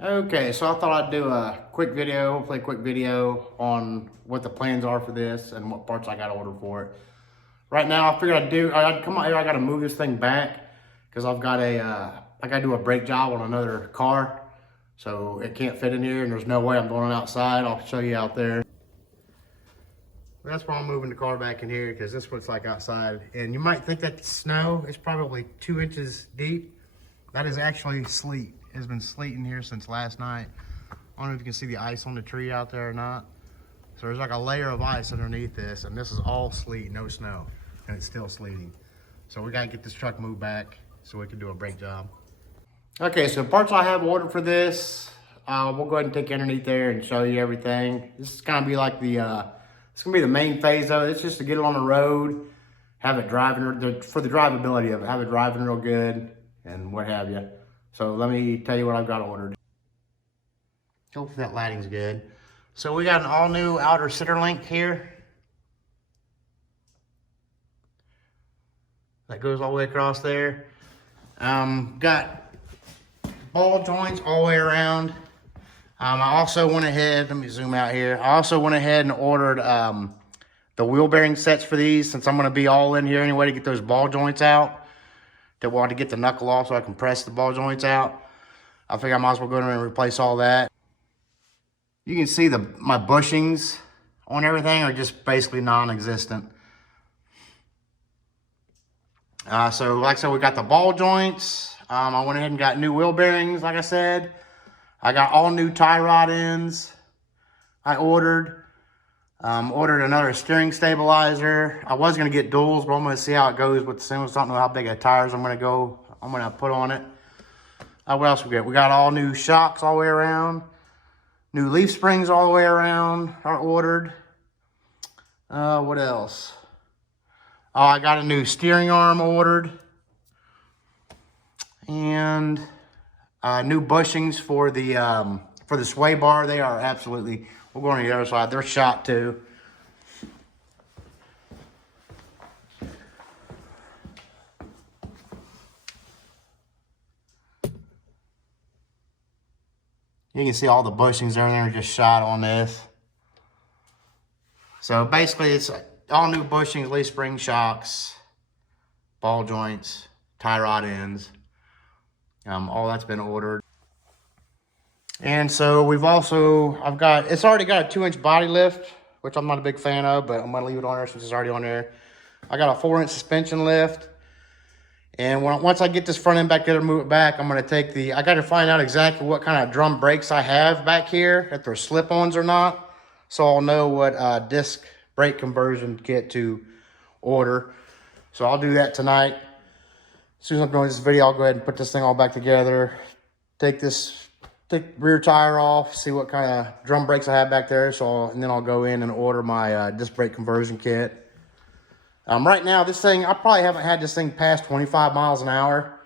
Okay, so I thought I'd do a quick video, hopefully a quick video on what the plans are for this and what parts I got to order for it. Right now, I figured I'd come out here, I got to move this thing back because I've got I got to do a brake job on another car. So it can't fit in here and there's no way I'm going outside. I'll show you out there. That's why I'm moving the car back in here because this is what it's like outside. And you might think that's snow. It's probably 2 inches deep. That is actually sleet. It's been sleeting here since last night. I don't know if you can see the ice on the tree out there or not. So there's like a layer of ice underneath this, and this is all sleet, no snow, and it's still sleeting. So we gotta get this truck moved back so we can do a brake job. Okay, so parts I have ordered for this, we'll go ahead and take you underneath there and show you everything. This is gonna be like it's gonna be the main phase of it. It's just to get it on the road, have it driving, for the drivability of it, have it driving real good, and what have you. So let me tell you what I've got ordered. Hopefully that lighting's good. So we got an all new outer center link here. That goes all the way across there. Got ball joints all the way around. I also went ahead, let me zoom out here. I also went ahead and ordered the wheel bearing sets for these since I'm gonna be all in here anyway to get those ball joints out. To want to get the knuckle off so I can press the ball joints out. I figure I might as well go in and replace all that. You can see my bushings on everything are just basically non-existent. So like I said, we got the ball joints. I went ahead and got new wheel bearings, like I said. I got all new tie rod ends I ordered. Ordered another steering stabilizer. I was going to get duals, but I'm going to see how it goes with the singles. Don't know how big of tires I'm going to put on it. What else we got? We got all new shocks all the way around. New leaf springs all the way around are ordered. What else? Oh, I got a new steering arm ordered. And new bushings for the sway bar. They are absolutely... We'll go on the other side. They're shot too. You can see all the bushings there are just shot on this. So basically it's all new bushings, leaf spring shocks, ball joints, tie rod ends. All that's been ordered. And so we've also, it's already got a 2-inch body lift, which I'm not a big fan of, but I'm gonna leave it on there since it's already on there. I got a 4-inch suspension lift. And once I get this front end back there to move it back, I'm gonna take I gotta find out exactly what kind of drum brakes I have back here, if they're slip-ons or not. So I'll know what disc brake conversion kit to order. So I'll do that tonight. As soon as I'm doing this video, I'll go ahead and put this thing all back together. Take the rear tire off, see what kind of drum brakes I have back there. And then I'll go in and order my disc brake conversion kit. Right now, this thing, I probably haven't had this thing past 25 miles an hour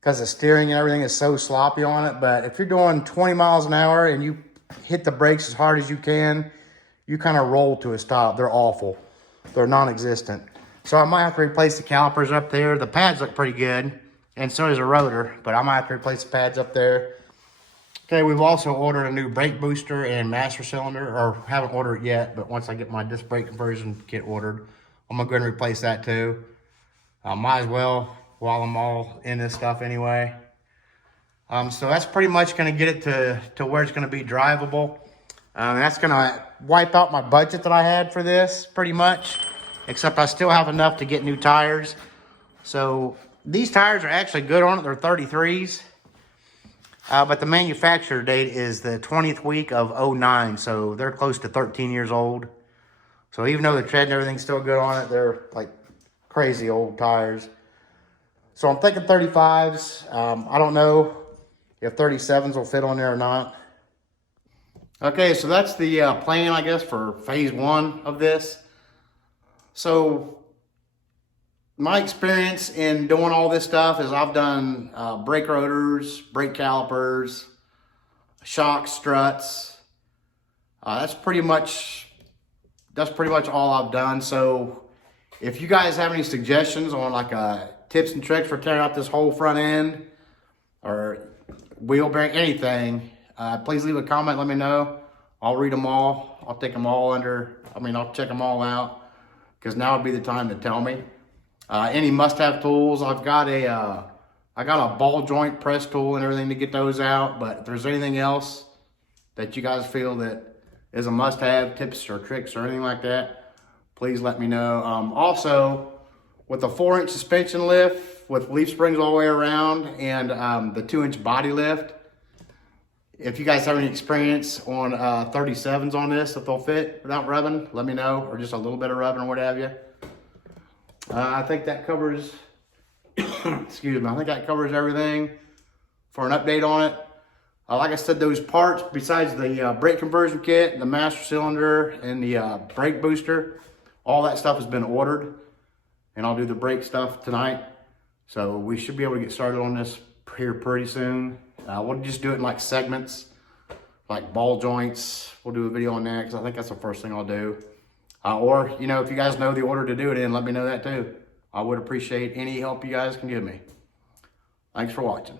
because the steering and everything is so sloppy on it. But if you're doing 20 miles an hour and you hit the brakes as hard as you can, you kind of roll to a stop. They're awful. They're non-existent. So I might have to replace the calipers up there. The pads look pretty good, and so does the rotor, but I might have to replace the pads up there. Okay, we've also ordered a new brake booster and master cylinder, or haven't ordered it yet, but once I get my disc brake conversion kit ordered, I'm gonna go ahead and replace that too. Might as well while I'm all in this stuff anyway. So that's pretty much gonna get it to where it's gonna be drivable. That's gonna wipe out my budget that I had for this pretty much, except I still have enough to get new tires. So these tires are actually good on it, they're 33s. But the manufacturer date is the 20th week of 09, so they're close to 13 years old. So even though the tread and everything's still good on it, they're like crazy old tires. So I'm thinking 35s. I don't know if 37s will fit on there or not. Okay, so that's the plan, I guess, for phase 1 of this. So my experience in doing all this stuff is I've done brake rotors, brake calipers, shocks, struts. That's pretty much all I've done. So if you guys have any suggestions on like tips and tricks for tearing out this whole front end or wheel bearing, anything, Please leave a comment, let me know. I'll read them all. I'll take them all I'll check them all out, because now would be the time to tell me. Any must-have tools, I got a ball joint press tool and everything to get those out, but if there's anything else that you guys feel that is a must-have, tips or tricks or anything like that, please let me know. Also, with the 4-inch suspension lift, with leaf springs all the way around, and the 2-inch body lift, if you guys have any experience on 37s on this, if they'll fit without rubbing, let me know, or just a little bit of rubbing or what have you. I think that covers, excuse me, I think that covers everything for an update on it. Like I said, those parts, besides the brake conversion kit, the master cylinder, and the brake booster, all that stuff has been ordered. And I'll do the brake stuff tonight. So we should be able to get started on this here pretty soon. We'll just do it in like segments, like ball joints. We'll do a video on that, because I think that's the first thing I'll do. Or, you know, if you guys know the order to do it in, let me know that too. I would appreciate any help you guys can give me. Thanks for watching.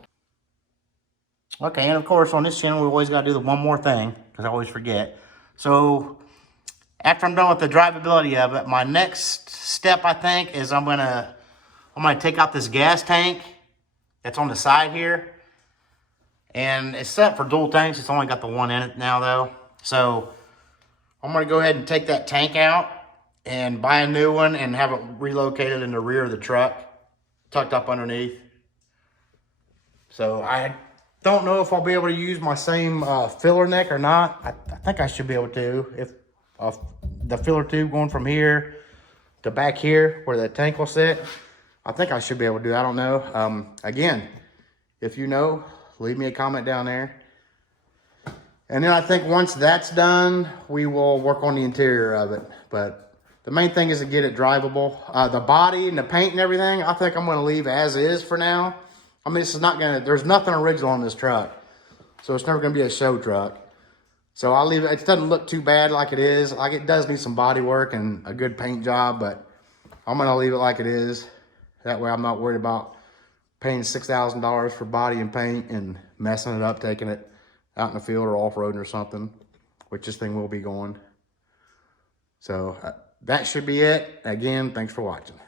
Okay, and of course on this channel we always got to do the one more thing, because I always forget. So after I'm done with the drivability of it, my next step, I think, is I'm gonna take out this gas tank that's on the side here. And it's set for dual tanks. It's only got the one in it now though. So I'm gonna go ahead and take that tank out and buy a new one and have it relocated in the rear of the truck, tucked up underneath. So I don't know if I'll be able to use my same filler neck or not. I think I should be able to. If the filler tube going from here to back here where the tank will sit, I think I should be able to do that. I don't know. Again, if you know, leave me a comment down there. And then I think once that's done, we will work on the interior of it. But the main thing is to get it drivable. The body and the paint and everything, I think I'm going to leave as is for now. I mean, this is not going to, there's nothing original on this truck. So it's never going to be a show truck. So I'll leave it. It doesn't look too bad like it is. Like, it does need some body work and a good paint job, but I'm going to leave it like it is. That way I'm not worried about paying $6,000 for body and paint and messing it up, taking it out in the field or off-roading or something, which this thing will be going. So that should be it. Again, thanks for watching.